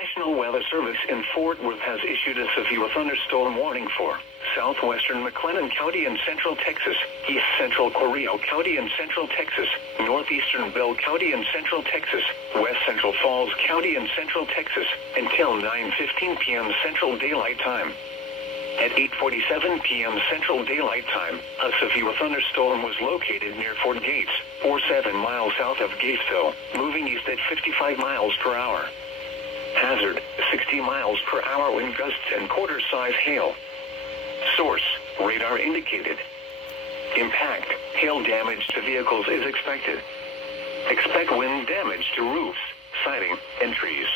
National Weather Service in Fort Worth has issued a severe thunderstorm warning for southwestern McLennan County in central Texas, east central Corio County in central Texas, northeastern Bell County in central Texas, west central Falls County in central Texas, until 9:15 p.m. Central Daylight Time. At 8:47 p.m. Central Daylight Time, a severe thunderstorm was located near Fort Gates, 7 miles south of Gatesville, moving east at 55 miles per hour. Hazard, 60 miles per hour wind gusts and quarter-size hail. Source, radar indicated. Impact, hail damage to vehicles is expected. Expect wind damage to roofs, siding, and trees.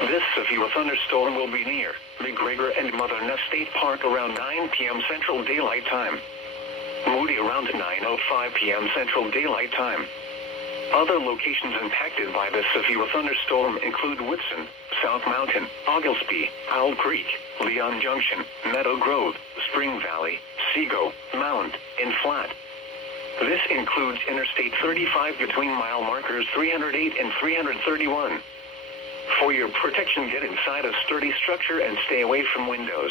This severe thunderstorm will be near McGregor and Mother Neff State Park around 9 p.m. Central Daylight Time. Moody around 9:05 p.m. Central Daylight Time. Other locations impacted by this severe thunderstorm include Whitson, South Mountain, Oglesby, Owl Creek, Leon Junction, Meadow Grove, Spring Valley, Sego, Mound, and Flat. This includes Interstate 35 between mile markers 308 and 331. For your protection, get inside a sturdy structure and stay away from windows.